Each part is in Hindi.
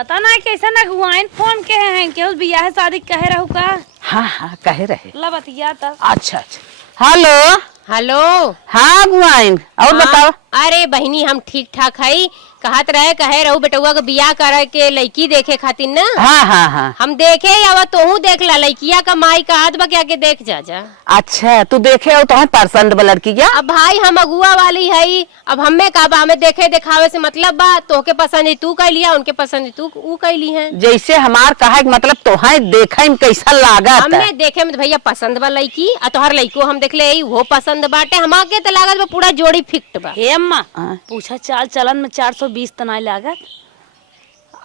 पता ना कैसा ना हुआइन फोन के हैं कि उस बियाह शादी कहे रहू का। हाँ हाँ कहे रहे। ला बतिया तब। अच्छा अच्छा हेलो। हेलो। हाँ गुआइन और हाँ, बताओ। अरे बहनी हम ठीक ठाक हई। कहत रहे कहे रहू बेटुआ के बियाह करे के लड़की देखे खातिर ना। हाँ हाँ हाँ हम देखे अब तोहू देख ला लड़किया का माई का हाथ बा के देख जा। अच्छा तू देखे हो तो पसंद बा लड़की क्या? अब भाई हम अगुआ वाली हई, अब हमें का बा, हमें देखे दिखावे से मतलब बा। तोके पसंद है तू कह लिया, उनके पसंद है तू ऊ कह ली है। जैसे हमार कहा मतलब तोहे देखे में कैसा लागत? हमें देखे में भैया पसंद बा लड़की आ तोहर लड़को हम देख ले वो पसंद बाटे। हमाके तो लागत बा पूरा जोड़ी फिक्ट बा। हे अम्मा पूछा चाल चलन में 420 तनाई लागत।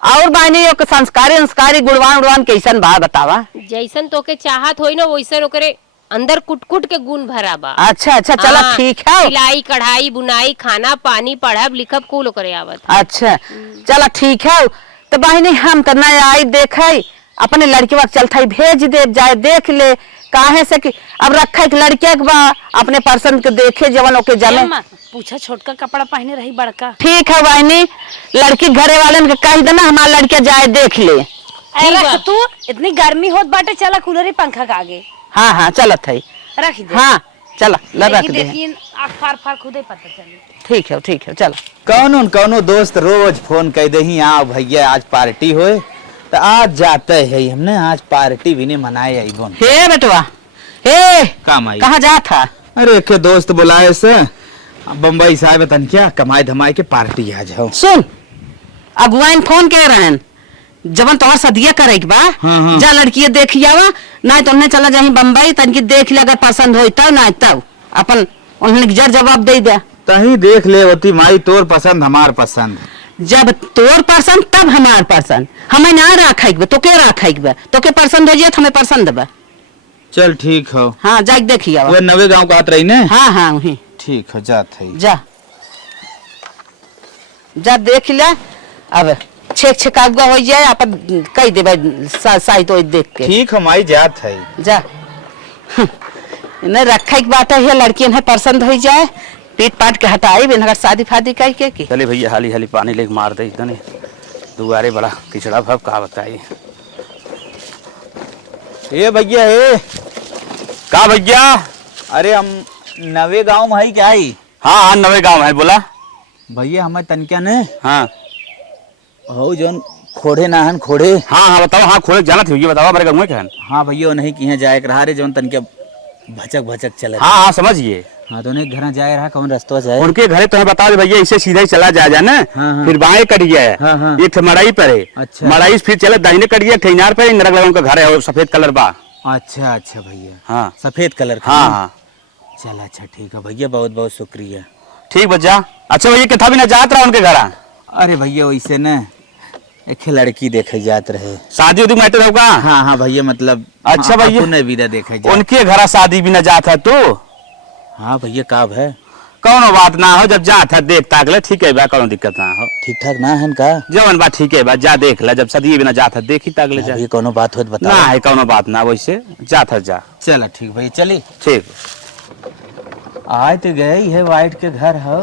और बानी संस्कारी गुणवान उड़वान कैसन बा बतावा? जैसन तोके चाहत होई ना वैसन ओकरे अंदर कुट के गुण भरा बा। अच्छा अच्छा चला ठीक है। सिलाई कढ़ाई बुनाई खाना पानी पढ़ब लिखब कुल करे आवत। अच्छा चला ठीक है। तो बहनी हम तो नया आई देखे अपने लड़की वक्त चलता ही भेज दे जाए देख ले काहे से कि अब रखे लड़के के बा अपने पर्सन के देखे जवन ओके जमे। पूछा छोटका कपड़ा पहने रही बड़का। ठीक है बहनी लड़की घरे वालन के कह देना हमारा लड़के जाए देख ले। अरे तू इतनी गर्मी होत बाटे चला कूलर पंखा के आगे। हाँ हाँ चलत है रख दे। हाँ चला रख दे। आँख फार फार खुदे पता चले। ठीक है चला। कौनो दोस्त रोज फोन कह दही आओ भैया आज पार्टी होए तो आज जाते है हमने आज पार्टी भी नहीं मनाए आई बोन। हे बेटवा हे काम आई कहाँ जा था? अरे के दोस्त बुलाए से बम्बई साहब तन क्या कमाई धमाई के पार्टी आ जाओ। सुन अगुआइन फोन कह रहे हैं जबन तोहर सदिया करे के बा। हाँ। जा लड़की देख आवा नहीं तो उन्हें चला जाही बम्बई तनकी देख ले अगर पसंद होई तब ना तब अपन उन्हें जर जवाब दे दे। तही देख ले होती माई तोर पसंद हमार पसंद। जब तोर पसंद तब हमार पसंद हमें ना रखे तो के रखे तो के पसंद हो जाए हमें पसंद बा। चल ठीक हो। हाँ जा देखिए वो नवे गांव का रही ने। हाँ हाँ वही ठीक हो जात है जा जा देख ले अब छेक हो जाए अपन कह देवे साई तो देख के। ठीक हमारी जात है जा नहीं रखे की बात है लड़की ने पसंद हो जाए पीट पाट के हटाई बिना शादी फादी कह के की। चले भैया हाली हाली पानी लेके मार दे इतने दुआरे बड़ा किचड़ा भब का बताई। ए भैया हे का भैया? अरे हम नवे गांव में है क्या आई? हाँ हाँ नवे गांव है बोला भैया हमें तनक्या ने हाँ हो जोन खोड़े नाहन खोड़े। हाँ हाँ बताओ। हाँ खोले जाना थी बताओ मेरे गाँव में कहन। हाँ भैया नहीं की जाए रहा रे जोन तनक्या भचक चले। हाँ हाँ समझिए। हाँ तो उन्हें घर जाए रहा कौन रास्ता जाए उनके घरे तुम्हें बता दे भैया इसे सीधा ही चला जाए ना। हाँ। फिर बाएं कटिए है। हाँ, हाँ। एक मड़ाई पर है। अच्छा। मड़ाई फिर चले दाहिने कटिए ठेनार पे नरक लगा उनका घर है सफेद कलर बा। अच्छा भैया हाँ सफेद कलर का। हाँ हाँ चल अच्छा ठीक है भैया बहुत बहुत शुक्रिया। ठीक बच्चा। अच्छा भैया कितना भी ना जात रहा उनके घर। अरे भैया वैसे न एक लड़की देखे जात रहे शादी उदी में होगा। हाँ हाँ भैया मतलब अच्छा भैया उन्हें विदा देखे जात। उनके घर शादी भी ना जात है तू। हाँ भैया काब है कौनो बात ना हो जब जात है देख ताक ले ठीक है बा कौनो दिक्कत ना हो। ठीक ठाक ना है का जवन बात ठीक है बा जा देख ले जब सदी बिना जात है देखी ताक ले जा। ये कोनो बात हो बता ना है कौनो बात ना वैसे जात है जा। चला ठीक भैया चली। ठीक आए तो गई है वाइट के घर हो।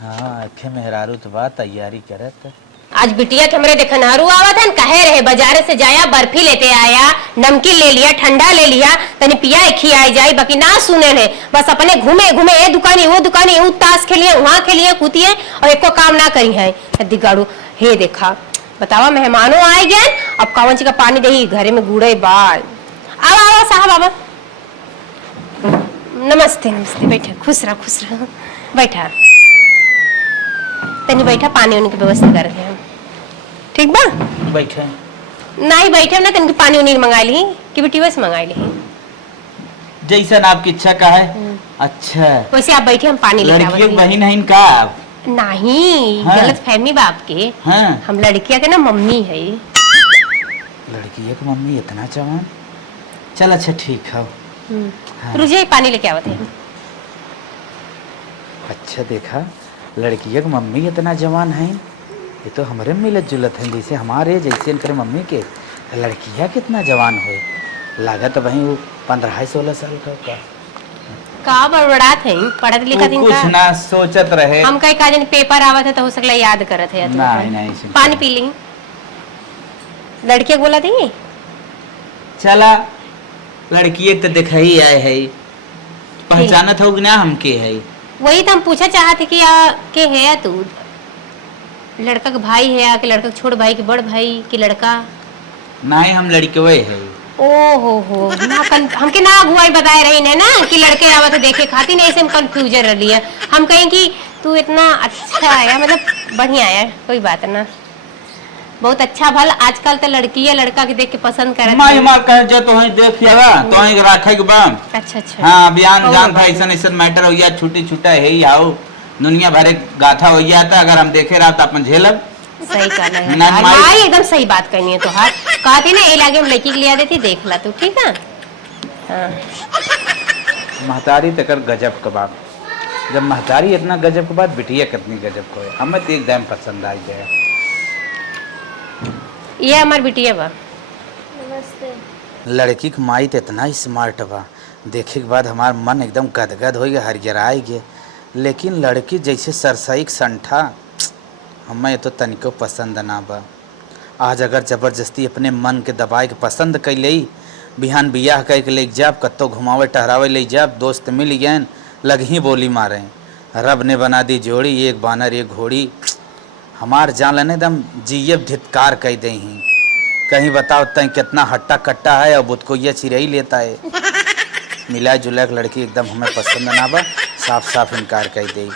हाँ अखे मेहरारू तो बात तैयारी करत। आज बिटिया के हमरे देखनहारू आवत हन कहे रहे बाजार से जाया बर्फी लेते आया नमकीन ले लिया ठंडा ले लिया तनी पिया खियाई जाए बाकी ना सुने ने बस अपने घूमे घूमे ए दुकानी वो दुकानी ऊ ताश खेलिए वहाँ खेलिए कूतिए और एको काम ना करी है दिगाड़ू। हे देखा बतावा मेहमानों आए गए अब कावन जी का पानी दही घरे में गुड़े बाल। आवा साहब आवा नमस्ते नमस्ते बैठा खुश रह बैठा तनी बैठा पानी उन्हीं की व्यवस्था कर रहे हैं ठीक बा। बैठे नहीं बैठे ना तनी पानी उन्हीं मंगा ली कि बेटी बस मंगा ली जैसा आपकी इच्छा का है। अच्छा वैसे आप बैठे हम पानी लेके लड़की बहन है इनका नहीं। हाँ। गलत फहमी बाप के। हाँ हम लड़किया के ना मम्मी है। लड़की एक मम्मी इतना जवान। चल अच्छा ठीक है। हाँ। रुझे पानी लेके आवते हैं। अच्छा देखा लड़की एक मम्मी इतना जवान है ये तो हमारे मिलत जुलत है जैसे हमारे जैसे इनकर मम्मी के लड़किया कितना जवान हो लागत वही वो 15-16 साल का बड़बड़ात है पढ़त लिखत कुछ इनका ना सोचत रहे। हम कई का जन पेपर आवत है तो हो सकला याद करत है नहीं पानी पी ली। लड़के को बोला देंगे। चला लड़की एक तो दिखाई आए है, पहचानत हो ना हमके है। वही तो हम पूछा चाहते कि के है तू, लड़का का भाई है या कि लड़का का छोट भाई के बड़ भाई कि लड़का? नहीं हम लड़के वही है। हो ना हमके ना अगुवाई बताए रही ने ना कि लड़के आवा तो देखे खाती नहीं, ऐसे हम कंफ्यूजन रह लिया। हम कहें कि तू इतना अच्छा है, मतलब बढ़िया है, कोई बात ना, बहुत अच्छा भल। आजकल तो लड़की है लड़का के देख के पसंद करत माई मार कह जे तो ही देख यावा तो ही राखे के बा। अच्छा हां बयान जान था ऐसा ऐसा मैटर हो या छुट्टी छुट्टा है ही आओ दुनिया भरे गाथा हो गया था। अगर हम देखे रहा तो अपन झेलब। सही कहना है माई, एकदम सही बात करनी है। तो हाँ कहती ना, ये लागे हम लड़की के लिया देती, देख ला तू, ठीक है। हाँ महतारी तकर गजब कबाब, जब महतारी इतना गजब के बाद बिटिया कितनी गजब को है, हमें तो एकदम पसंद आ गया। ये हमार बिटिया बा। लड़की की माई तो इतना स्मार्ट बा, देखे के बाद हमार मन एकदम गदगद हो गया, हरियराई गया। लेकिन लड़की जैसे सरसईक संठा हमें तो तनिको पसंद ना बा। आज अगर जबरदस्ती अपने मन के दबाए के पसंद कैले, बिहान बियाह कह के ले जाब, कत्तो घुमावे टहरावे ले जाब, दोस्त मिल गए लग ही बोली मारे। रब ने बना दी जोड़ी, एक बानर एक घोड़ी। हमार जान एकदम जीव धित्कार कह दे ही। कहीं बताओ तय कितना हट्टा कट्टा है और बुत को ये चिरई लेता है। मिला जुला के लड़की एकदम हमें पसंद ना बा, साफ साफ इनकार कह दे।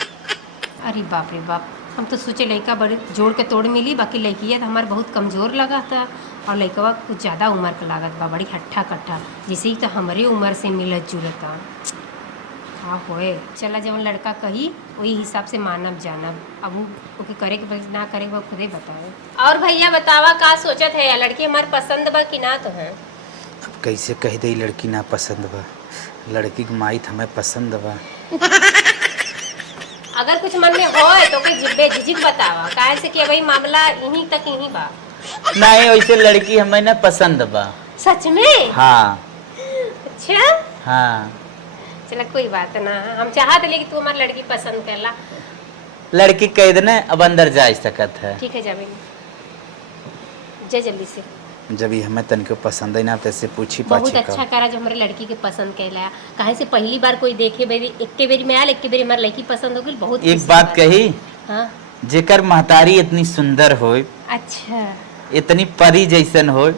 अरे बाप रे बाप, हम तो सोचे लड़का बड़े जोड़ के तोड़ मिली, बाकी लड़किया तो हमारे बहुत कमज़ोर लगा था और लड़कवा कुछ ज़्यादा उम्र का लागत बा, बड़ी हट्ठा कट्ठा, जिसे तो हमारी उम्र से मिलत जुलता। हाँ होए, चला जब लड़का कही वही हिसाब से मानब जानब। अब ओके करे के ना करे वो खुदे बताए। और भैया बतावा का सोचत है, लड़की हमारे पसंद बा कि ना? तो है अब कैसे कह दे लड़की ना पसंद बा, लड़की की माई हमें पसंद बा। अगर कुछ मन में हो तो कोई जिब्बे झिझक बतावा, काहे से कि भाई मामला इन्हीं तक यहीं बा। नहीं वैसे लड़की हमें ना पसंद बा। सच में? हाँ। अच्छा हाँ चला कोई बात ना, हम चाहते लेकिन तू हमारी लड़की पसंद कर ला। लड़की कह देना अब अंदर जा सकत है। ठीक है जाबे जा जल्दी से। जब ये हमें तनिको पसंद है ना तैसे पूछी पाछी बहुत अच्छा करा जो हमारे लड़की के पसंद कैला। काहे से पहली बार कोई देखे बेरी एक बेरी में आल, एक बेरी हमारी लड़की पसंद हो गई। बहुत एक बात कही, हाँ जेकर महतारी इतनी सुंदर हो, अच्छा इतनी परी जैसन हो,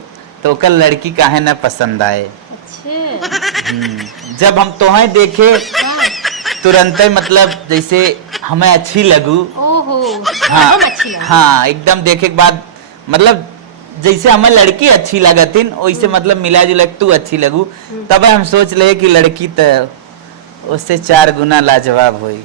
तो ओकर लड़की काहे ना पसंद आए। अच्छा जब हम तोहें देखे हाँ। तुरंत ही मतलब जैसे हमें अच्छी लगू। ओहो हाँ हम अच्छी लगी। हाँ एकदम देखे के बाद मतलब जैसे हमें लड़की अच्छी लगतिन वैसे मतलब मिला जुला तू अच्छी लगू। तब हम सोच ले कि लड़की तो उससे 4 गुना लाजवाब हुई,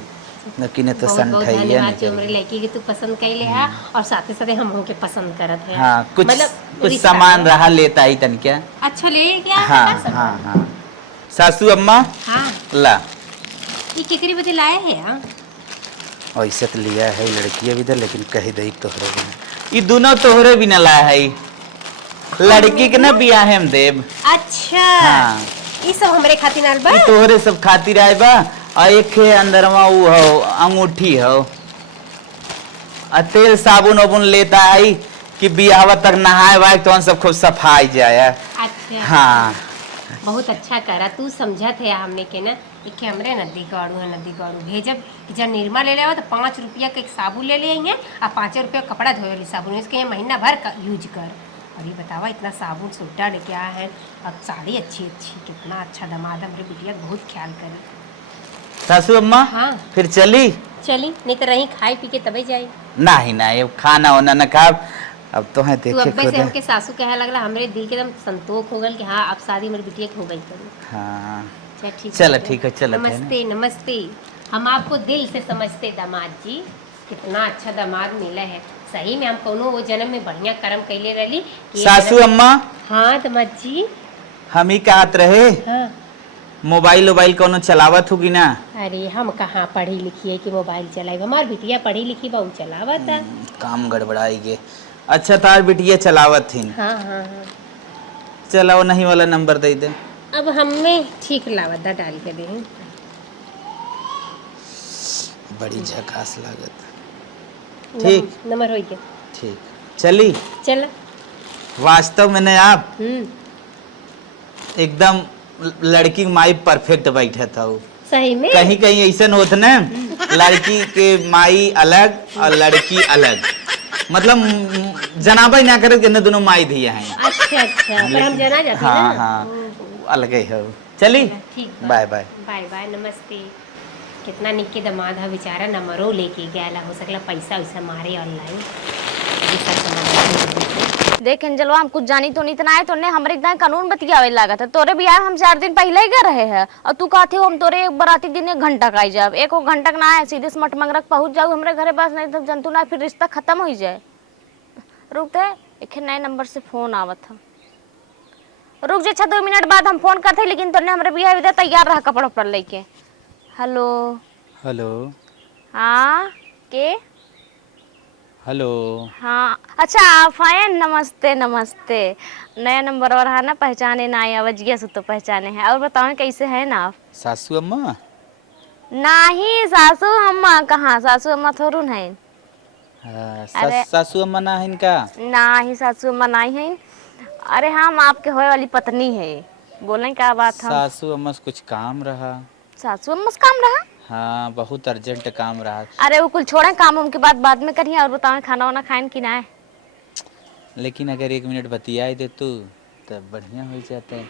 लेकिन तो संठा ही है जो हमारी लड़की के तू पसंद कैले है और साथ साथ हम होके पसंद करत है। हाँ कुछ मतलब कुछ सामान रहा लेता ही तन क्या। अच्छा ले क्या? हाँ हाँ हाँ सासू अम्मा हाँ ला ये केकरी बदे लाए है। हाँ ऐसे तो लिया है लड़की भी तो, लेकिन कह दे तोहरे बिना, ये दोनों तोहरे बिना लाया है। लड़की के ना बियाह हम देव। अच्छा हाँ ये सब हमरे खातिर आल बा। ये तोहरे सब खातिर आए बा। और एक है अंदरवा वो हो अंगूठी हो और तेल साबुन वाबुन लेता है कि बियाह तक नहाए वाए तो सब खूब सफाई जाए। अच्छा हाँ बहुत अच्छा करा तू समझत है हमने के ना। इके हमरे नदी गाड़ू है, नदी गाड़ू भेजब कि जब निर्मा ले लेवा तो 5 रुपया का एक साबुन ले लिए हैं और 5 रुपया कपड़ा धोए वाली साबुन, इसके महीना भर का यूज कर। और ये बतावा इतना साबुन सुट्टा लेके आया है, अब साड़ी अच्छी अच्छी, कितना अच्छा दमाद हमरे बिटिया बहुत ख्याल करे। सासू अम्मा हाँ फिर चली चली, नहीं तो रही खाई पी के तबे जाई। नहीं नहीं खाना वाना न खा, अब तो है तू देखे अब्बे खुद से हमके सासू कहे लगला, हमरे दिल के एकदम संतोष हो गल कि हाँ अब शादी मेरी बिटिया की हो गई करी। हाँ चल ठीक है चल नमस्ते नमस्ते, हम आपको दिल से समझते दामाद जी, कितना अच्छा दामाद मिला है। सही में हम कोनो वो जन्म में बढ़िया कर्म कैले रही। सासू अम्मा हाँ दामाद जी। हम ही कहत रहे हाँ मोबाइल वोबाइल कोनो चलावत होगी ना। अरे हम कहाँ पढ़ी लिखी है कि मोबाइल चलाई, हमार बिटिया पढ़ी लिखी बा चलावत है। काम गड़बड़ाई गे। अच्छा तार बिटिया चलावत थी। हाँ हाँ हाँ चलाओ नहीं वाला नंबर दे दे। अब हमें ठीक लावत दा डाल के दे। बड़ी झकास लागत। ठीक नंबर हो गया। ठीक चली चल वास्तव में न आप एकदम लड़की की माई परफेक्ट बैठे था। सही में कहीं कहीं ऐसा होता ना, लड़की के माई अलग और लड़की अलग, मतलब जनाबा ना करे कि दोनों माई दिया हैं। अच्छा अच्छा, पर हम जना जाते हाँ ना। हाँ, अलग ही हो। चली, ठीक बा। Bye bye. बाय बाय, नमस्ते। कितना निक्के दमाद है बेचारा, नंबरों लेके गया, हो सकला पैसा वैसा मारे ऑनलाइन। देख एंजलवा, हम कुछ जानी तो नहीं इतना है, तोने हमरे इतना कानून बतियावे लागत है। तोरे भी आए हम 4 दिन पहले ही गए रहे हैं, और तू कहते हो हम तोरे एक बराती दिन 1 घंटा का आई जाब। 1 घंटा ना है, सीधे स्मट मंगरक पहुंच जाऊ हमरे घरे पास, नहीं तो जंतु ना फिर रिश्ता खत्म हो जाए। रुक दे, एक नए नंबर से फोन आवत था। रुक जा, 2 मिनट बाद हम फोन करते, लेकिन तोने हमरे बियाह विदा तैयार रहा कपड़ा उपड़ा लेके। हेलो हेलो हाँ के हेलो। हाँ अच्छा आप आए, नमस्ते नमस्ते। नया नंबर और है ना, पहचाने ना आया, वजिया से तो पहचाने हैं। और बताओ कैसे हैं ना आप? सासू अम्मा? नहीं सासू अम्मा कहाँ, सासू अम्मा थोड़ू है। अरे सासू अम्मा ना है इनका? नहीं सासू अम्मा नहीं है। अरे हम आपके होए वाली पत्नी है। बोलें क्या बात है? सासू अम्मा से कुछ काम रहा। सासू अम्मा से काम रहा? हाँ, बहुत अर्जेंट काम रहा। अरे वो कुल छोड़े, काम उनके बाद में करिए। और बताओ खाना वाना खाएं कि ना है? लेकिन अगर 1 मिनट बतियाई दे तू तब बढ़िया हो जाता है।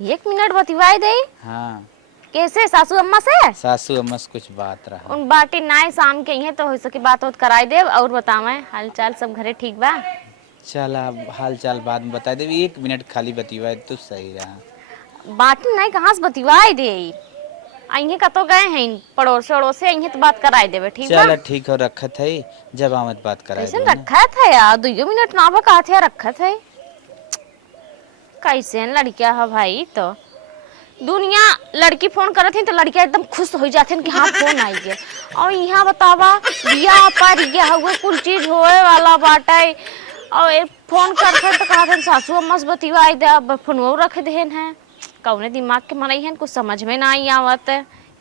1 मिनट बतिवाई दे? हाँ। कैसे, सासू अम्मा से? सासू अम्मा से कुछ बात रहा। उन बाटी नाय शाम के ही है, तो हो सके बात होत कराई दे। और बतावे हाल चाल सब घरे ठीक बा? चल अब हाल चाल बाद में बता दे, 1 मिनट खाली बतिवाई तो सही रहा। बाटी नाय कहाँ से बतिवाई दे? अइहे का तो गए हैं पड़ोस अड़ोसे, अइहे तो बात कराई देवे। ठीक बा, चल ठीक हो, रखत है, जब आमद बात कराई कैसे दे ना। रखा था यार? 2 मिनट ना बका थे, रखा था कैसे लड़किया है भाई। तो दुनिया लड़की फोन करत है तो लड़किया एकदम खुश हो जाते हैं कि हाँ फोन आई है। और यहाँ बतावा बिया पर गया हुआ कुल चीज होए वाला बाटे, और फोन करते तो कहते सासू अम्मा से बतिवाई दे, अब फोन रख देन है। कौने दिमाग के मनई है, कुछ समझ में ना आई आवत।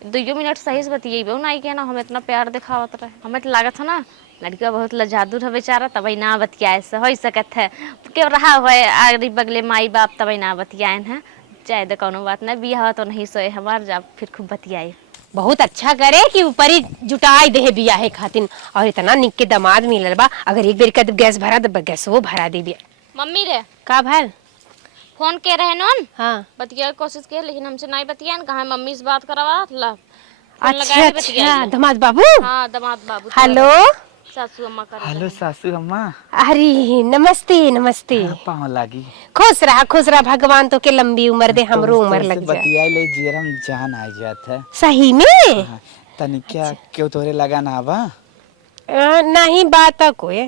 2 मिनट सही से बतियेबे नहीं के ना, हमें इतना प्यार दिखावत रहे। हमें तो लागत है ना लड़का बहुत लजादुर है बेचारा, तभी ना बतियाए से हो सकत है के रहा हुआ आगे बगले माई बाप, तभी ना बतियाए हैं। चाहे तो कोनो बात नहीं, बिया तो नहीं सोए हमार, जब फिर खूब बतियाए। बहुत अच्छा करे कि ऊपरी जुटाई दे बियाहे खातिर, और इतना निक्के दामाद मिलल बा। अगर एक बेर का गैस भरा दे, गैस वो भरा दे बिया। मम्मी रे का भल फोन के रहे नोन, हाँ बतिया की कोशिश के, लेकिन हमसे नहीं बतियान। कहा मम्मी से बात करवा ला। अच्छा अच्छा, दामाद बाबू। हाँ दामाद बाबू। हेलो सासू अम्मा कर। हेलो सासू अम्मा। अरे नमस्ते नमस्ते। पाँव लागी। खुश रहा भगवान तो के लंबी उम्र दे, हमरो उम्र लग जाए। बतियाई ले जीरम जान आ जात है। सही में? तनिका क्यों तोरे लगा ना बा? नहीं बात कोई।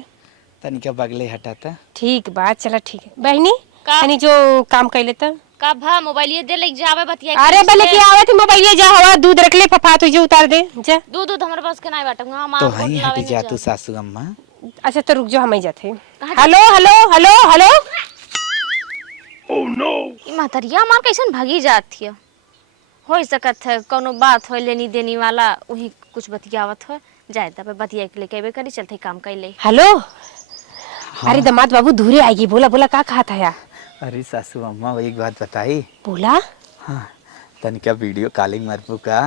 तनिका बगले हटाता। ठीक बात, चला ठीक है बहनी। का? हनी जो काम कर लेता का भा मोबाइल दे ले जावे बतिया। अरे बले के आवे थे मोबाइल जा, हवा दूध रख ले, फफा तुझे उतार दे जा। दूध हमारे पास के नहीं बाटूंगा हम। तो हई हट जा तू सासू अम्मा। अच्छा तो रुक जाओ, हम ही जाते। Hello hello hello hello. Oh no, ई महतरिया हमार कैसन भागी जाती है। हो सकत है कोनो बात हो लेनी देनी वाला, वही कुछ बतियावत हो जाए, तब बतिया के लेके करी चलते काम कर ले। हेलो। अरे दामाद बाबू दूरे आएगी, बोला बोला का कहा था यार? अरे सासू अम्मा वो एक बात बताई। बोला। हाँ, तनिका वीडियो कॉलिंग मरपू का।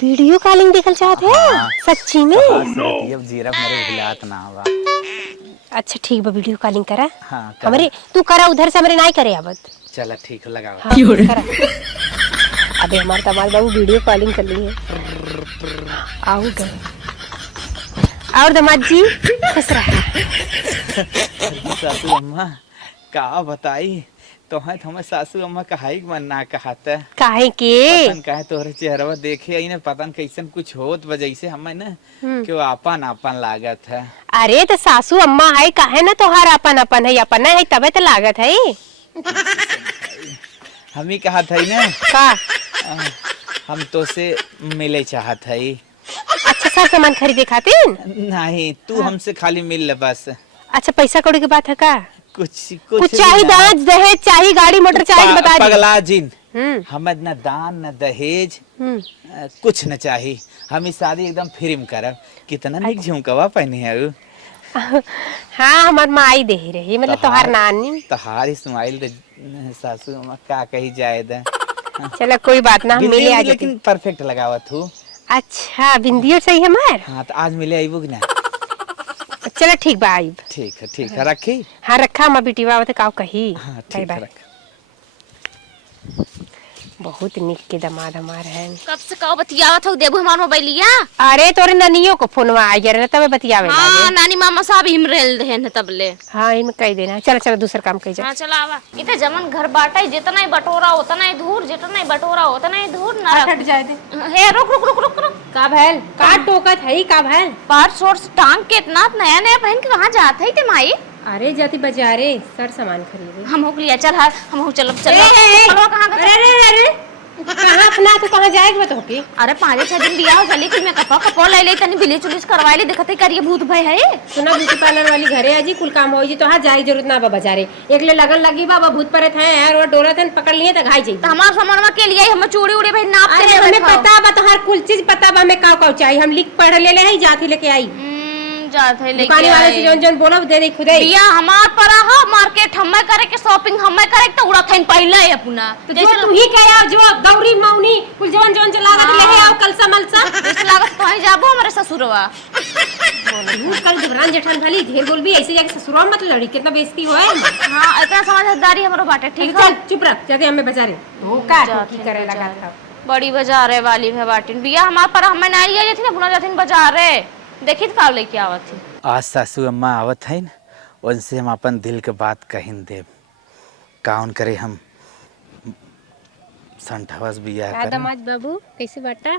वीडियो कॉलिंग देखल चाहते हैं? सच्ची में? अब जीरा मेरे भुलात ना हुआ। अच्छा ठीक बा, वीडियो कॉलिंग करा। हाँ, करा। हमरे तू करा, उधर से हमरे नहीं करे आवत। चला ठीक लगा। हाँ, करा। अबे हमारे दामाद बाबू वीडियो कॉलिंग कर ली है। आओ गए। और दामाद जी खुश रहा। सासू अम्मा का बताई तो है, हमें सासू अम्मा कहाई मन ना कहता। काहे के? पतन कहे तोहरे चेहरा देखे आई ना, पतन कैसन कुछ होत वजह से हमें ना क्यों आपन आपन लागत है। अरे तो सासू अम्मा है, काहे ना तोहार अपन अपन है, अपन है तबे तो लागत है। हम ही कहा था ना का हम तो से मिले चाहत है। अच्छा सार सामान खरीदे खातिर? नहीं तू हमसे खाली मिल ले बस। अच्छा पैसा कौड़ी की बात है का? कुछ कुछ चाहिए, दान दहेज चाहिए, गाड़ी मोटर चाहिए, बता दे। पगला जिन हमें न दान न दहेज कुछ न चाहिए। हम इस शादी एकदम फ्री में करब। कितना निक झुमकवा पहनी है। हाँ हमार माई दे रही मतलब तोहार नानी। तहार स्माइल दे सासू अम्मा का कही जाए दे। चलो कोई बात ना, हम बिंदी मिले आ उंदी जाते। लेकिन परफेक्ट लगावत हूँ। अच्छा बिंदियो सही हमार। हाँ तो आज मिले आईबू कि ना? चलो ठीक बा आइब। ठीक है रखी। हाँ रखा हमार बिटिया आवत का कही। हाँ बाय ठीक है बाय। रख। बहुत निक के दामाद हमार है। कब से कहो बतियावत हो, देबू हमार मोबाइलिया। अरे तोरे ननियो को फोनवा आ गया ना तब बतियावे हाँ लागे। नानी मामा साहब हिमरेल देहन तबले। हाँ इनमें कह देना। चलो चलो दूसरा काम कही जा। हाँ चला आवा। इते जमन घर बाटे, जितना ही बटोरा उतना ही धूर, जितना ही बटोरा उतना ही धूर ना हट जाए दे। हे रुक रुक रुक रुक रुक। का भैल का टोकत है का भैल। पार शॉर्ट्स टांग के इतना नया नया पहन के कहाँ जात है ते माई? अरे जाती बाजारे सर सामान खरीदे। हम हो लिया चल हां हम हो चल चल। ए, चलो कहाँ गए? अरे कहाँ अपना तो कहाँ जाएगा तो होके। अरे 5-6 दिन बियाह चली कि मैं कपा ले ले तनी बिली चुलिस करवाई ले, देखते करिए भूत भय है। सुना ब्यूटी पार्लर वाली घरे आजी कुल काम हो जी तो हाँ जाए जरूरत ना बाबा जारे एक ले लगन लगी बाबा भूत परे थे यार और डोरा थे पकड़ लिए तो घाई जाई। तो हमार सामानमा के लिए हम चूड़ी उड़ी भाई नाप के अरे ले हमें बैठाओ। पता बा तो हर कुल चीज पता बा हमें का चाहिए हम लिख पढ़ ले है जाती लेके आई। जात है लेके दुकानी वाले से जोन जोन बोला दे दे खुदे। बिया हमार पर हा मार्केट हमें करे के शॉपिंग हमें करे तो उड़ा थैन पहले है अपना। तो जो तू ही कह जो गौरी मौनी कुल जोन जोन जो लागत ले आओ कलसा मलसा। इस लागत तो ही जाबो हमारे ससुरवा। कल जबरान जेठान भली ढेर बोल भी ऐसे जाके ससुरवा मत लड़ी कितना बेइज्जती होए। हां इतना समझदारी हमरो बाटे ठीक है। चल चुप रह जाते हमें बाजारे धोखा की करे लगा था। बड़ी बाजारे वाली है बाटिन बिया हमार पर हमें नहीं आई थी ना पुना जाथिन बाजारे देखित का लेके आवत थी। आज सासू अम्मा आवत है न, उनसे हम अपन दिल के बात कहिन देव। काउन करे हम संठवस बिया कर। दामाद बाबू कैसे बाटा?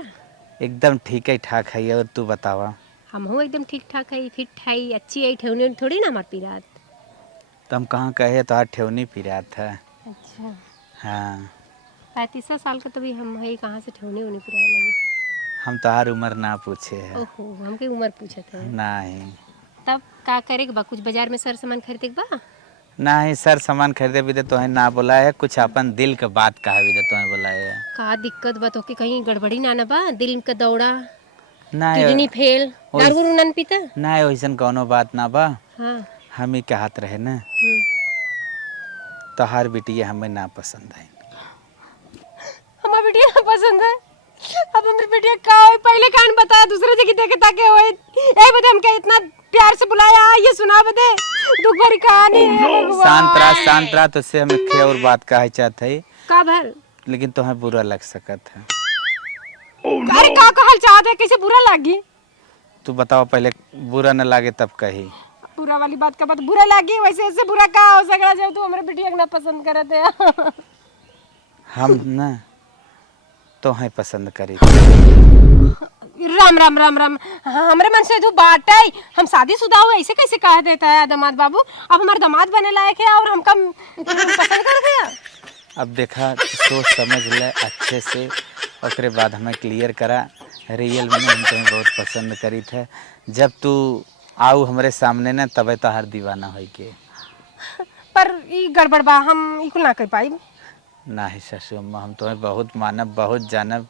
एकदम ठीक है ठाक है। और तू बतावा? हम हो एकदम ठीक ठाक है फिट है अच्छी है ठेवने थोड़ी ना हमार पीरात। तुम कहाँ कहे तो ठेवनी पिरा था। अच्छा हाँ 35 साल का तो भी हम है कहाँ से ठेवने होने पिराए लगे। हम तोहार उम्र ना पूछे है। ओहो हमके उम्र पूछत है। नहीं तब का करे के बा कुछ बाजार में सर सामान खरीदे के बा? नहीं सर सामान खरीदे भी तो ना बोला है, कुछ अपन दिल के बात कहा भी तो बोला है। का दिक्कत बा तो के कहीं गड़बड़ी ना बा दिल का दौड़ा नहीं किडनी फेल दारू नन पीता? नहीं वैसन कोनो बात ना बा। हाँ हम ही कहत रहे ना तोहार बिटिया हमें ना पसंद है। हमार बिटिया पसंद है। अब हमारी बिटिया का है पहले कान बता दूसरे जगह देखे ताके होए ए बता हमके इतना प्यार से बुलाया ये सुना बदे दुख भरी कहानी है। शांत रहा तो से हमें खे और बात कहे चाहते है का भल लेकिन तुम्हें बुरा लग सकत है। अरे का कहल चाहते कैसे बुरा लागी? तू बताओ पहले बुरा न लागे तब कही। बुरा वाली बात का बात बुरा लागी वैसे ऐसे बुरा का हो सकला जब तू हमारे बिटिया को ना पसंद करत है। हम ना तो है पसंद करी। राम राम राम राम हाँ, हमरे मन से तू बात है हम शादीशुदा हुए ऐसे कैसे कह देता है दामाद बाबू? अब हमारे दामाद बने लायक है और हमका पसंद कर दिया। अब देखा सोच समझ ले अच्छे से उसके बाद हमें क्लियर करा। रियल में हम तुम्हें बहुत पसंद करी थे। जब तू आऊ हमारे सामने ना तब तो हर दीवाना हो के। पर ई गड़बड़ बा हम ई कुल ना कर पाई। नहीं ससु अम्मा हम तुम्हें बहुत मानब बहुत जानब।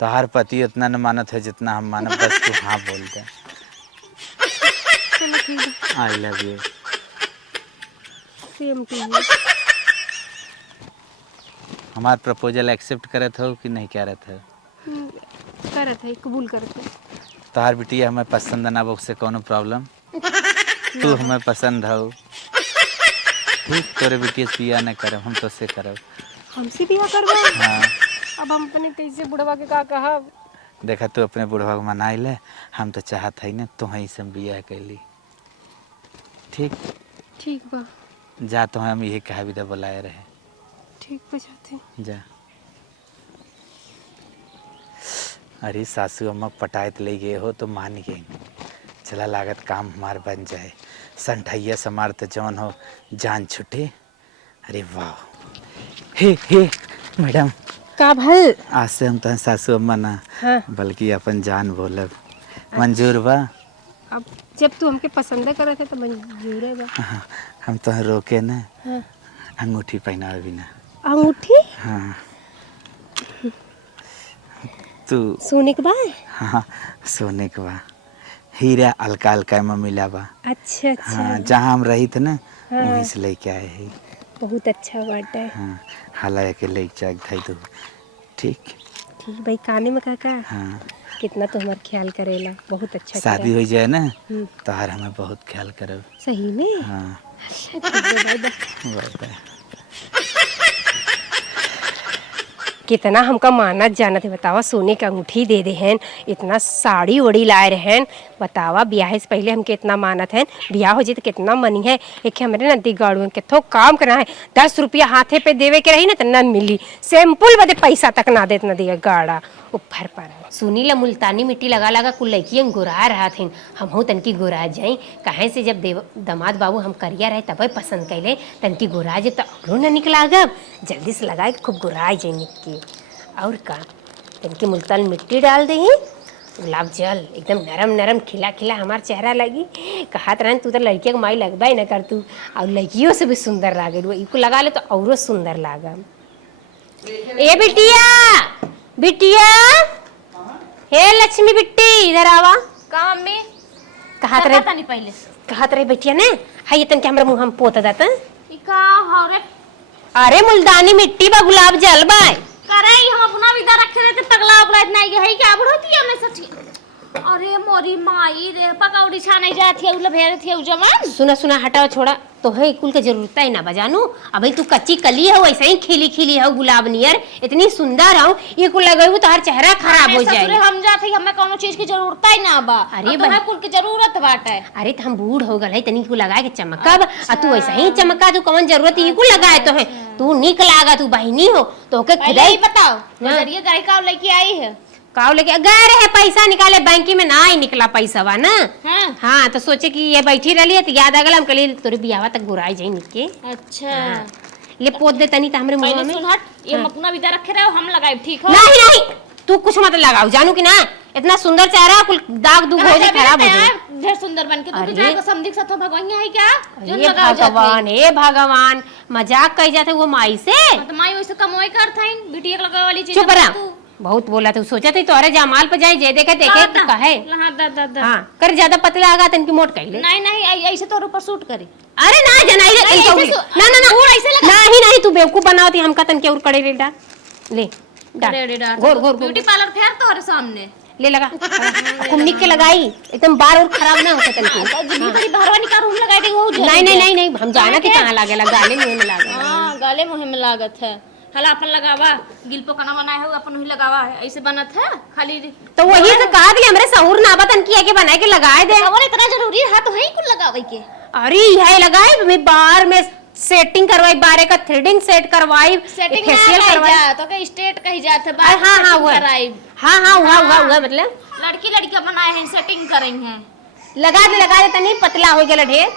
तोहार पति उतना न मानत है जितना हम मानब। बस तू हाँ बोल दे। चलो ठीक है। I love you. Same to you. हमार प्रपोजल एक्सेप्ट करत हो कि नहीं करत हो? करत है कबूल करत है। तोहार बिटिया हमें पसंद ना बो से कोनो प्रॉब्लम? तू हमें पसंद हो ठीक तोरे बिटिया से बिया न करब हम तो से करब। हमसे बिया करबा? हाँ अब हम अपने कैसे बुढ़वा के का कहब? देखा तू अपने बुढ़वा को मनाई ले। हम तो चाहत है ना तुम्हें से बिया कैली। ठीक ठीक बा जा तो हम यही कहा भी तो बुलाए रहे। ठीक बजाते जा। अरे सासू अम्मा पटायत ले गए हो तो मान गई। चला लागत काम हमार बन जाए। संठैया समार तो जौन हो जान छुटे। अरे वाह हे मैडम का भल आज से हम तो सासू अम्मा ना हाँ। बल्कि अपन जान बोलब। मंजूर बा? अब जब तू हमके पसंद करत है तो मंजूर है बा। हाँ, हम तो रोके ना हाँ। अंगूठी पहनावे बिना। अंगूठी? हाँ तू सोने के बा? हाँ सोने के बा हीरा अलका अलका में मिला बा। अच्छा अच्छा हाँ जहाँ हम रही थे ना हाँ। वहीं से लेके आए हैं। बहुत अच्छा बात है। हाँ हाला के लेके जाए थाई तो ठीक। ठीक भाई काने में काका हाँ कितना तो हमार ख्याल करेला, बहुत अच्छा शादी करा। हो जाए ना हम्म। तो हर हमें बहुत ख्याल करब। सही में। हाँ बाय। कितना हमका मानत जानत है बतावा, सोने का अंगूठी दे दे हैं, इतना साड़ी ओड़ी लाए रहें, बतावा ब्याह से पहले हमके इतना मानत है, ब्याह हो जाए तो कितना मनी है। एक हमारे नदी गाड़ू के थो काम करना है, 10 रुपया हाथे पे देवे के रही ना तो न मिली, सैंपल बदे पैसा तक ना देत न दिया गाड़ा ऊपर पर। सुनी ला मुल्तानी मिट्टी लगा लगा कुल लड़कियन गुरा रहा थे, हमहू तनकी गुरा जाई कहे से जब दामाद बाबू हम करिया रहे तब पसंद कैले, तनकी गुरा जे तो औरों न निकला गब, जल्दी से लगाए खूब गुराई जाए निक्की। और का तनकी मुल्तान मिट्टी डाल दही, गुलाब जल एकदम नरम नरम खिला खिला हमार चेहरा लगी। कहत रहन तू तो लड़किया के माई लगबा ही न कर तू, और लड़कियों से भी सुंदर लागे, इको लगा ले तो औरों सुंदर लागम। ए बिटिया बिटिया, हे लक्ष्मी बिट्टी इधर आवा। का मम्मी कहत पता रहे नहीं पहले कहत रहे बिटिया ने हाय तन के हमरा मुंह हम पोत दाता। ई का हौरे अरे मुल्तानी मिट्टी बा गुलाब जल बा। करे हम अपना विदा रखे रहते पगला उगला इतना है क्या बढ़ोती है मैं सच्ची। अरे मोरी माई रे पकौड़ी छाने जाती है उल भेर थी उ जवान। सुना सुना हटाओ छोड़ा, तो है कुल के जरूरत है ना बजानू, अबे तू कच्ची कली है वैसे ही खिली खिली है गुलाब नियर, इतनी सुंदर है ये कुल लगाऊ तो हर चेहरा खराब हो जाए। हम जाते हमें कोनो चीज की जरूरत ही ना बा। अरे तुम्हें कुल की जरूरत बाटे। अरे तो हम बूढ़ हो गए तनी को लगा के चमकब, आ तू ऐसा ही चमका, तू कौन जरूरत है को लगाए तो है, तू निक लागा, तू बहनी हो तो के पहले ही बताओ नजरिए गाय का लेके आई है। काव लेके गए रहे पैसा निकाले बैंक में ना ही निकला पैसा बा ना। हाँ हाँ तो सोचे कि ये बैठी रही है तो याद आ गया हम कल तोरे बियाह तक बुराई जाई निके। अच्छा ले पोत दे तनी त हमरे मुंह पहले में। सुन हट, ये हम अपना विदा रखे रहे हम लगाए ठीक हो। नहीं नहीं तू कुछ मत लगाओ, जानू कि ना इतना सुंदर चेहरा कुल दाग दुग हो जाए खराब हो जाए। ढेर सुंदर बन के तू तो जाएगा समझी के साथ भगवान है क्या जो ये लगाओ जाते। भगवान हे भगवान, मजाक कही जाते वो माई से। तो माई वैसे कमाई करथाइन बिटिया के लगावे वाली चीज। चुप रह, बहुत बोला तू, सोचा थी तोरे जमाल पे जाए जे देखे देखे तो कहे। हां दा हां कर ज्यादा पतला आगा तनकी मोट कइले। नहीं नहीं ऐसे तोर ऊपर सूट करे। अरे ना जनाई रे नहीं, ऐसे ना ना ना ऐसे लगा। नहीं नहीं तू बेवकूफ बनावती हमका तनके और कड़े रे डाल ले डाल गोर गोर ब्यूटी पार्लर फेर तोहरे सामने ले लगा खूब निक के लगाई एकदम बार और खराब ना होता तनके। जितनी बड़ी भरवानी का रूम लगा दे वो नहीं नहीं नहीं नहीं हम जाना कि कहां लागेला, गाले मुंह में लागे। हां गाले मुंह में लागत है। हला अपन लगावा गिल पे कना बनाए हो अपन वही लगावा ऐसे बनत है खाली। तो वही से कहा कि हमरे सहूर ना बतन किया के बनाए के लगाए दे। और इतना जरूरी है तो वही कुल लगावे के। अरे यही लगाए मैं बार में सेटिंग करवाई, बारे का थ्रेडिंग सेट करवाई, सेटिंग फेशियल करवाई जा तो के स्ट्रेट कही जात है हां हां हुआ हां हां हुआ मतलब लड़की लड़का बनाए हैं सेटिंग करेंगे हैं। लगा दे तनी पतला हो गेला ढेर।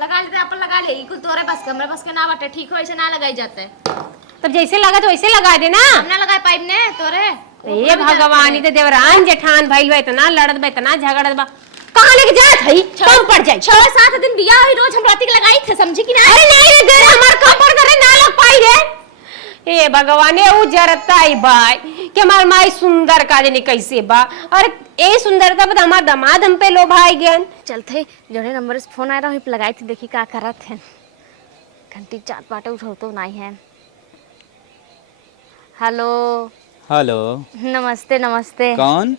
लगा ले अपन लगा ले कुल तोरे बस के हमरे बस के ना बटे ठीक हो ऐसे ना लगाई जाते। तब जैसे लगा तो वैसे लगा देना। हमने लगाए पाइप ने तोरे। ये भगवान ई तो देवरान जेठान भाई बा इतना लड़त बा इतना झगड़त बा, कहां लेके जात हई कम पड़ जाई। 6-7 दिन बियाह हुई रोज हम राती के लगाई थे समझी कि ना। अरे नहीं रे घर हमार कम पड़ करे ना लग पाई रे। ए भगवान ए उ जरताई बाई कि हमार माई सुंदर का जाने कैसे बा, और ए सुंदरता पर हमार दामाद हम पे लो भाई गन। चलते जोड़े नंबर से फोन आया रहा पे लगाई थी देखी का करत है। घंटी चाट पाटे उठाओ तो नहीं है। हेलो हेलो नमस्ते नमस्ते। कौन?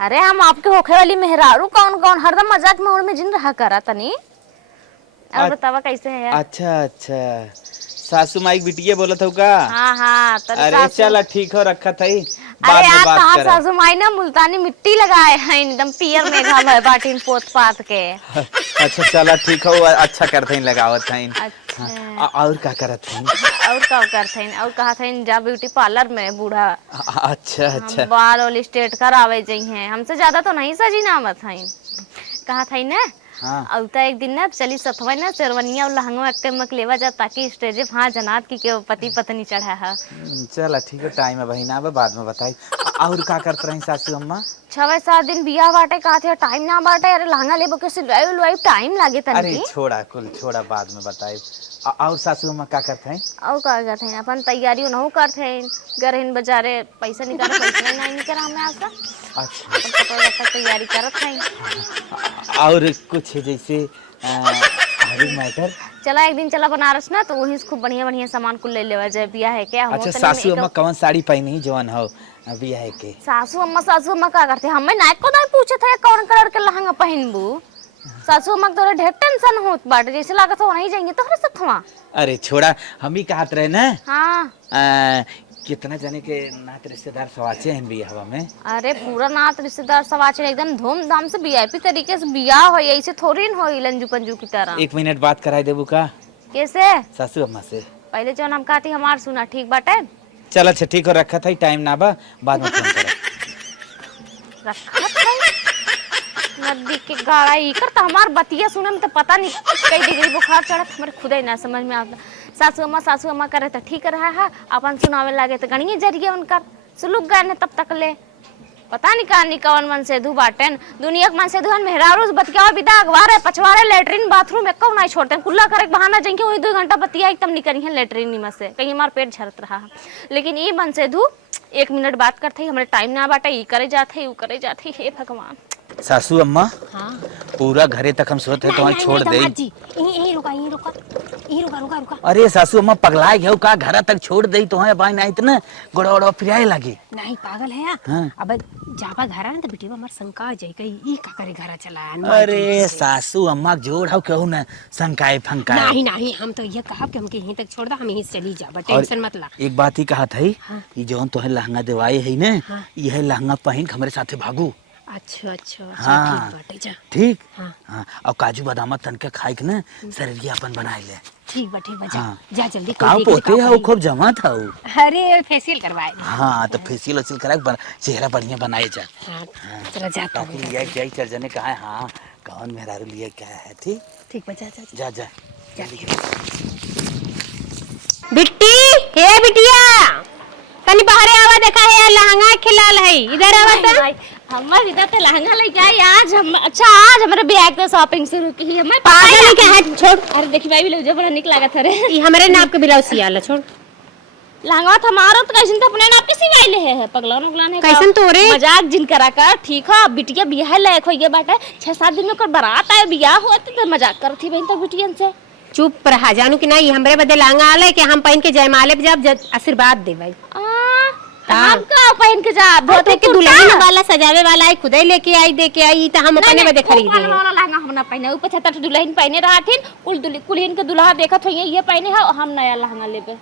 अरे हम आपके होखे वाली मेहरारू कौन कौन हरदम मजाक में और में जिन रहा करा तनी। और बतावा कैसे है यार। अच्छा अच्छा सासू माई बिटिया बोलत हो का? हाँ हाँ अरे चला ठीक हो रखा था ही अरे बाद में यार बात कहाँ करा। सासू माई ना मुल्तानी मिट्टी लगाए हैं एकदम पियर में घा भय बाटिन पोत पात के। अच्छा चला ठीक हो, अच्छा करते हैं लगावत हैं। अच्छा और का करत हैं? और का करते हैं और कहा था जा ब्यूटी पार्लर में बूढ़ा अच्छा अच्छा बाल वाली स्ट्रेट करावे जाई हैं। हमसे ज्यादा तो नहीं सजी नामत है। कहा था ना हाँ। अब तो एक दिन ना चली सतवा ना शेरवनिया और लहंगा के मक लेवा जा ताकि स्टेजे वहाँ जनात की के पति पत्नी चढ़ा है। चल ठीक है, टाइम है बहिना, अब बाद में बताई। और का करत रही सासू अम्मा? 6-7 दिन बियाह बाटे कहा थे टाइम ना बाटे। अरे लहंगा लेबो के सिलवाई टाइम लागे तनी। अरे छोड़ा कुल छोड़ा, बाद में बताई। और सासू अम्मा का करत हैं? और का करते हैं अपन तैयारी नहीं करते हैं, गरहिन बाजारे पैसा निकाले, पैसा नहीं निकला हमें आसा। अच्छा। अपन कपड़ा लत्ता तैयारी करत हैं। और कुछ जैसे मैटर? चला एक दिन चला बनारस ना, तो वहीं से खूब बढ़िया बढ़िया सामान कुल ले लेवा जाए। बियाह है क्या? अच्छा, सासू अम्मा कौन साड़ी पहनी जवन हो बियाह है के? सासू अम्मा का करते? हमें नायक को पूछे थे कौन कलर के लहंगा पहनबू। सासू अम्मा तोरे ढेर टेंशन होत बाटे, जैसे लागत हो नहीं जाएंगे तोहरे सथवा। अरे छोड़ा, हम ही कहत रहे ना। हाँ। कितना जाने के नात रिश्तेदार सवाचे हैं बियाह में? अरे पूरा नात रिश्तेदार सवाचे, एकदम धूमधाम से वीआईपी तरीके से बियाह हो, ऐसे थोड़ी न हो लंजू पंजू की तरह। 1 मिनट बात कराई देबू का? कैसे? सासू अम्मा से पहले जो हम कहती हमार सुना ठीक बाटे। चल अच्छा ठीक हो, रखा था टाइम ना बा, बाद में फोन कर। रखा था नदी के गाड़ा ई करता हमार बतिया सुने में तो पता नहीं कई डिग्री बुखार चढ़त, हमारे खुदे ना समझ में आता। सासू अम्मा करे तो ठीक रहा है, अपन सुनावे लागे तो गणिये जरिए उनका सुलूक गए न तब तक ले पता नहीं कहानी कौन मन से धु बाटन दुनिया के मन से धुन मेहरारू बतिया विदा अगवारे पछवारे लेटरिन बाथरूम में कौ नहीं छोड़ते कुल्ला करे बहाना जाएंगे वही 2 घंटा बतिया एकदम निकली है लेटरिन में से, कहीं हमार पेट झरत रहा है। लेकिन ये मन से धु 1 मिनट बात करते हमारे टाइम ना बाटे, ई करे जाते ऊ करे जाते। हे भगवान। सासू अम्मा हाँ पूरा घरे तक हम सोते तो छोड़ दे। यहीं रुका। अरे सासू अम्मा पगला गया का, घर तक छोड़ दे तो भाई नहीं इतना गोड़ा फिराए लगे। नहीं पागल है हाँ। अब जापा घर ना तो बेटी हमार शंका आ जाए कहीं ई का करे घर चला। अरे सासू अम्मा जोड़ हो कहू ना शंकाए फंकाए। नहीं हम तो ये कहा कि हमके यहीं तक छोड़ दा, हम यहीं चली जा, टेंशन मत ला। एक बात ही कहा था, हाँ। ये जौन तोहे लहंगा देवाए है ना, हाँ। यह लहंगा पहन के हमारे साथे भागू। अच्छा हाँ। ठीक बाटे जा। ठीक। हाँ। हाँ। और काजू बादाम तनके खाए के ना शरीर अपन बनाए ले। ठीक बा जा। हाँ। जा जल्दी का पोते है वो खूब जमा था वो। अरे फेशियल करवाए। हाँ तो फेशियल कराए चेहरा बढ़िया बनाए जा। हाँ चला जाता हूँ। लिया क्या चल जाने कहा है। हाँ कौन मेहरारू लिया क्या है। ठीक बा जा। बिट्टी हे बिटिया तनी बाहर आवा, देखा है लहंगा खिलाल है, इधर आवा त। हमर इधर तो लहंगा लेके आई आज हम। अच्छा आज हमारे बैग पे शॉपिंग शुरू की है। मैं पागल है क्या है, छोड़। अरे देखी भाई भी लोग जो बड़ा निक लागत है रे। ई हमरे नाप के ब्लाउज सियाला, छोड़। लहंगा हमारा तो कैसन तो अपने नाप के सिवाई ले है पगला नुगला ने कैसन तोरे मजाक जिन करा कर। ठीक है बिटिया बियाह लायक हो गया बाटे, 6-7 दिन में कर बारात आए बियाह होते तो मजाक करती बहन तो बिटियन से। चुप रहा जानू कि नहीं हमरे बदे लहंगा आले कि हम पहन के जयमाले पे जाब आशीर्वाद देबै। हम का पहन के जा धोते के दुल्हन वाला सजावे वाला है, खुदे लेके आई दे के आई त हम अपने बदे खरीदे हैं। वाला लहंगा हम ना पहने, ऊपर छत दुल्हन पहने रहथिन, कुलहिन के दुल्हा देखत होइए ये पहने है, हम नया लहंगा लेबे।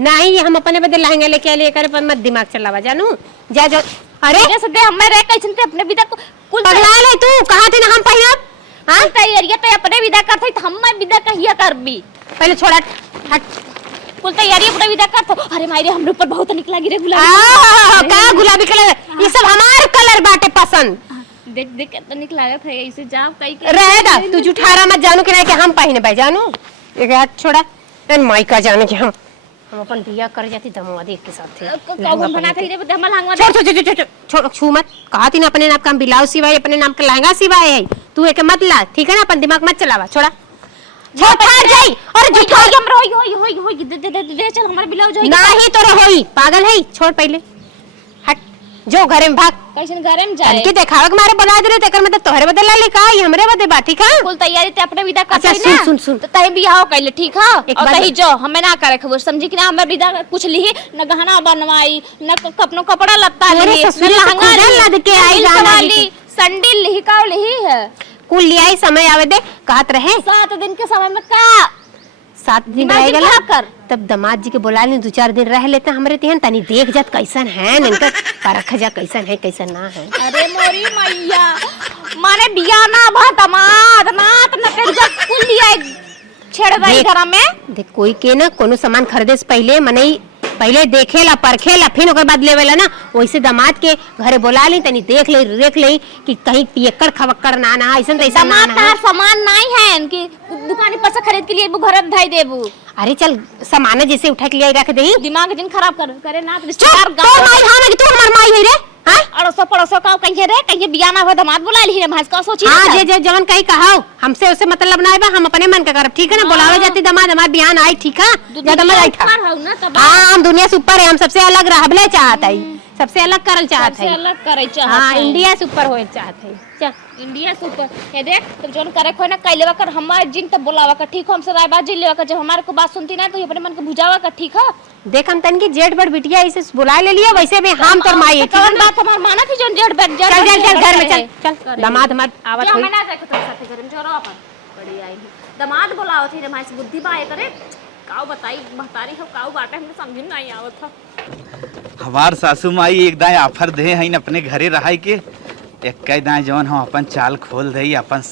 नहीं हम अपने बदे लहंगा लेके आले कर पर मत दिमाग चलावा जानू। जा अरे जैसे दे हम रे कैसन ते अपने विदा कुल पगला ले तू कहा थे ना हम पहनब। हां तैयारी ते अपने विदा करथई त हम विदा कहिया करबी। पहले छोड़ा हट कुल तैयारी अपने विदा करथो। अरे मायरे हमरे ऊपर बहुत निक लागी रे गुलाबी। का गुलाबी कलर ये सब हमार कलर बाटे पसंद। देख कितना निक लागत है, ऐसे जाब कई के रहेगा तू जुठारा मत जानू कि नहीं कि हम पहने भाई जानू। एक हाथ छोड़ा तन माई का जानू कि हम अपन बियाह कर जाती दमवादी के साथ थे। कौन बना थे रे हम लहंगा छोड़ छू मत कहा थी ना अपने नाम का ब्लाउज सिवाए अपने नाम का लहंगा सिवाए है, तू एक मत ला ठीक है ना, अपन दिमाग मत चलावा। छोड़ा फाड़ जाई और जुठा हम होई दे चल हमारा ब्लाउज होई नहीं तो होई पागल है। छोड़ पहले हट जो घरे में भाग। कैसे घरे में जाए के देखावे के मारे बुला दे तेकर मतलब तोहरे बदल ला लिखा ये हमरे बदे बात ठीक है। कुल तैयारी ते अपने विदा कर अच्छा, ना सुन। तो तही बियाह कैले ठीक है एक और बात- तही जो हमें ना करे खबर समझी कि ना हमें विदा कुछ ली न गहना बनवाई न कपनो कपड़ा लत्ता मेरे ली न ससुर से लहंगा खुदन लद के आई ली गाना ली संडील ली का ली है कुल लियाई समय आवे दे कहत रहे 7 दिन के समय में का 7 दिन दिमाग रह की गला क्या कर? तब दामाद जी के बुला ली 2-4 दिन रह लेते हमरे तिहन तनी देख जात कैसन है इनका परख जा कैसन है कैसन ना है। अरे मोरी मैया माने बियाह ना भा दमाद नात न कर जा कुल लिया छेड़ भाई देख- घर में। देख कोई के ना कोनो सामान खरीदे से पहले मनई पहले देखेला परखेला फिर ओकर बाद लेवेला ना, वैसे दामाद के घरे बोला ली तनी देख ले कि कहीं पियक्कड़ खवक्कड़ ना ना ऐसा तैसा ना दामाद ना। तार सामान नहीं है इनकी दुकानी पर से खरीद के लिए वो घर धाई देबू। अरे चल सामान जैसे उठा के लिए रख दे। दिमाग जिन खराब करे ना तो रिश्तेदार तो माई हां ना कि तू हमार माई है रे। हां अड़ोसो पड़ोसो का कहिए रे कहिए बिया ना हो दामाद बुला ली रे भाई का सोची। हां जे जे जवन कहीं कहाओ हमसे उसे मतलब ना है, हम अपने मन का करब ठीक है ना। बुलावे जाती दामाद हमार बियान आई ठीक है या दामाद आई था। हां हम दुनिया से ऊपर है, हम सबसे अलग रहबले चाहत है, सबसे अलग करल चाहत है, अलग करे चाहत हां है। इंडिया से ऊपर होए चाहत है। चल इंडिया से ऊपर ये देख तुम जोन करे कोई ना कह लेवा कर हमारे जिन तब बुलावा कर ठीक हो, हमसे राय बात जिन लेवा कर, जब हमारे को बात सुनती ना तो ये अपने मन को बुझावा कर ठीक है। देख हम तन की जेठ बड़ बिटिया इसे बुला ले लिया, वैसे भी हम तोर माई है ठीक है कौन ना। बात हमार माना थी जोन जेठ बैठ जा। चल चल चल घर में चल चल दामाद हमार आवत क्या होई। मैं ना जाके तुम साथे घर में जोरो अपन बड़ी आई दामाद बुलाओ थी रे भाई से बुद्धि बाए करे काऊ बताई महतारी हो काऊ बाटे हमने समझ नहीं आवत था। हमार सासू माई एक दाए ऑफर दे हईन अपने घरे रहाई के, एक कई दाए जवन हम अपन चाल खोल दई, अपन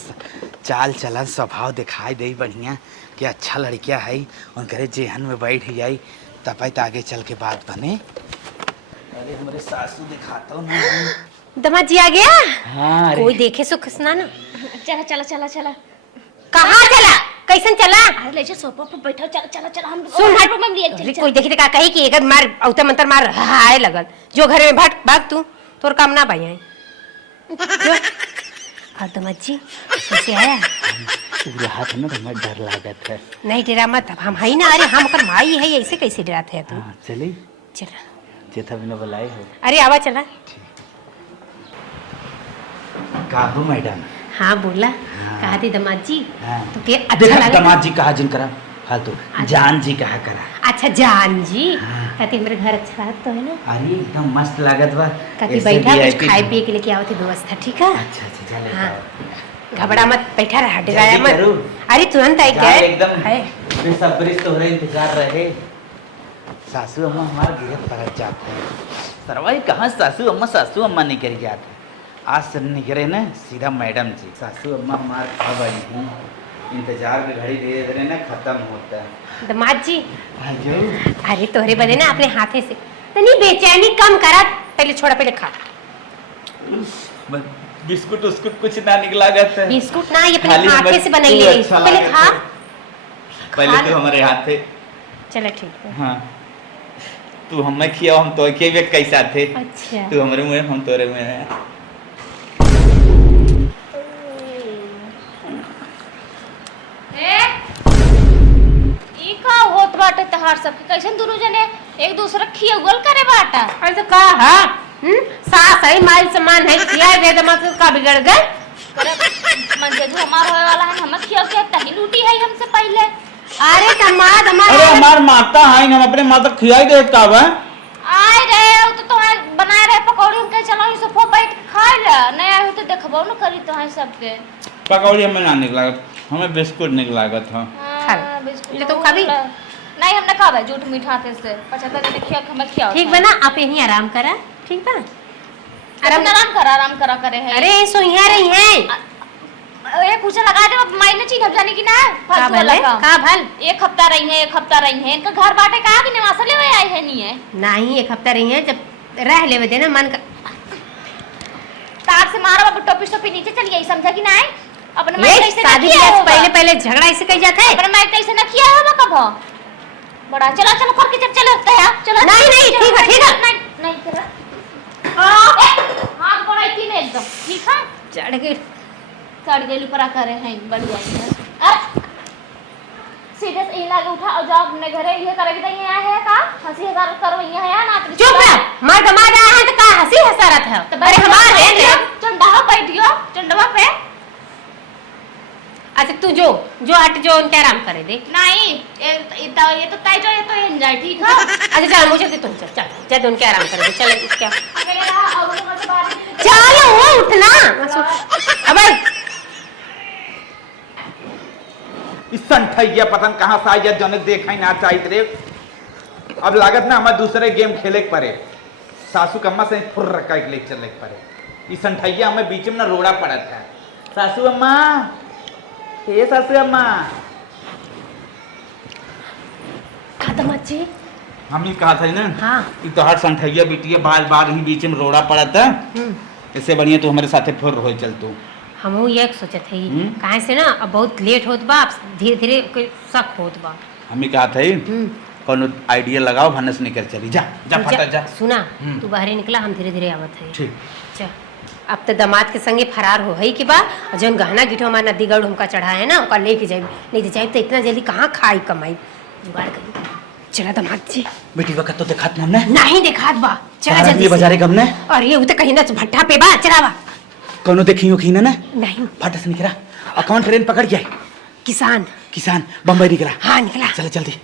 चाल चलन स्वभाव दिखाई दई बढ़िया कि अच्छा लड़किया है उनके जेहन में बैठ जाई तब आगे चल के बात बने। अरे हमारे सासू दिखाता ना। दामाद जी आ गया। हाँ कोई देखे सो खसना ना। चला चला चला चला कहाँ चला कैसन चला। अरे ले सोफा पर बैठो चला चला चला हम सुन हट रूम में लिए अरे कोई देखे तो का कही कि एक मार औते मंतर मार हाय लगल जो घर में भट भाग तू तोर काम ना भाई जो और दामाद जी कैसे आया। हाथ में हमें डर लागत है। नहीं डरा मत, अब हम है ना। अरे हम ओकर माई है ऐसे कैसे डराते है तू। हाँ चली चला जेठा बिना बुलाए हो। अरे आवा चला। काबू मैडम। हाँ बोला हाँ। कहा थी दामाद जी हाँ। तो के अच्छा देखा लगा दामाद जी कहा जिन करा फालतू जान जी कहा करा। अच्छा जान जी हाँ। कहते मेरे घर अच्छा तो है ना। अरे एकदम मस्त लागत बा। कहती ऐसे बैठा कुछ VIP खाए पिए के लिए क्या होती व्यवस्था ठीक है। अच्छा अच्छा चले हाँ। जाओ। घबरा मत बैठा रहा डराया जल्दी मत। करो। अरे तुरंत आई यार गए एकदम है। बेसब्री से तोहरे इंतजार रहे। सासू अम्मा हमारे गिरत पड़त जाते हैं। सरवाई कहाँ सासू अम्मा नहीं कर जाते। आज से निकले ना सीधा मैडम जी। सासू अम्मा हमारे कब आई थी, इंतजार की घड़ी धीरे धीरे ना खत्म होता है। दामाद जी हाँ जो अरे तोहरे बदे ना अपने हाथे से तनी बेचैनी कम करा, पहले छोड़ा पहले खा। बिस्कुट उस्कुट कुछ ना निकलागत है। बिस्कुट ना ये अपने खाली हाथे बस से बनाई तू ले अच्छा पहले लागत खा। है। पहले खा तो ले। हमारे हाथ थे। चलो ठीक है। हाँ तू हमें खिया हम तो के भी कैसा थे। अच्छा तू हमारे मुंह हम तोरे मुंह है। ई का होत बाटे तहार सबके कैसन दोनों जने एक दूसरे खियौगल करे बाटा। अरे तो का है सास है माल सामान है किया दे दामाद का बिगड़ गए। मन से जो हमार होए वाला है हम खियौ के तही लूटी है हमसे पहले। अरे दामाद अरे हमारे हमार माता है हम अपने माता खिलाई दे का बा। आए रहे हो तो तुम्हारे बनाए रहे पकौड़ी के चलो ई सोफा बैठ खाए ले नहीं आए हो तो देखबो न करी तुम्हारे सबके। पकौड़ी हमें ना निकलागत, हमें बिस्कुट निकलागत था। खा बिस्कुट ले तुम खाबी? नहीं हमने खावे झूठ मीठा थे से 75 दिन खिया हमें खिया ठीक बना आप यहीं आराम करा ठीक बा। आराम करा करे है। अरे सोइया रही हैं ये कुछ लगा दे मायने चीज हम जाने की ना का फालतू भले लगा। का भल एक हफ्ता रही है इनका घर बाटे कहा कि निवास ले आए है नहीं है। नहीं एक हफ्ता रही है जब रह ले देना मन का तार से मारो अब टोपी नीचे चली गई समझा कि ना है अपने ये माइक कैसे शादी किया ब्याह से होगा। पहले झगड़ा ऐसे कही जाता है। अपने माइक कैसे ना किया होगा कब हो बड़ा चलो चलो करके चलो चलो नहीं, नहीं, ठीक है, ठीक है। नहीं करा हाथ बड़ा इतनी एकदम ठीक है चढ़ गई चढ़ गई ऊपर करे हैं बढ़िया अरे सीधे से लागे उठा और जब अपने घरे ये करे के नहीं आया है का हंसी हजार करो ये है ना चुप रह मार दमाद आया है तो का हंसी हंसारत है। अरे हमारे है चंडा बैठियो चंडवा पे। अच्छा तू जो हट जो उनके आराम करे दे। नहीं ये तो तय जो ये तो एंजॉय ठीक है। अच्छा चल मुझे दे तुम चल उनके आराम करे दे चल क्या मेरा और मतलब बात चलो वो उठना अबे इस संठैया पतन कहाँ से आई जौन देखा ही ना चाहिए रे। अब लागत ना हमारे दूसरे गेम खेले के परे सासू कम्मा से फुर रखा एक लेक्चर लेके परे। इस संठैया हमें बीच में ना रोड़ा पड़ा था। सासू अम्मा हे सासू अम्मा दामाद जी हम ही कहा था ना। हाँ। कि तो हर संठैया बिटिया बार बार ही बीच में रोड़ा पड़ा था। इससे बढ़िया तो हमारे साथे फिर रोए चल तू। हमहू ये सोचत है काहे से ना अब बहुत लेट होत बा, धीरे धीरे शक होत बा। हम ही कहा था कौन आइडिया लगाओ भन्नस निकल चली जा जा फटा जा। सुना तू बाहर निकला, हम धीरे धीरे आवत है। ठीक। चल अब तो दामाद के संगे फरार हो है कि बा, जौन गहना गिठो हमारा नदी गढ़ हमका चढ़ा है ना ओका लेके जाए, नहीं तो जाए तो इतना जल्दी कहाँ खाई कमाई जुगाड़ करी। चला दामाद जी। बेटी वक्त तो देखा तुमने नहीं दिखात बा, चला जल्दी बाजारे गमने। अरे वो तो कहीं ना भट्ठा पे बा, चला बा। कौनो देखियो की ना नहीं फट से निकला अकाउंट ट्रेन पकड़ गया। किसान किसान बम्बई निकला। हाँ निकला। चल जल्दी।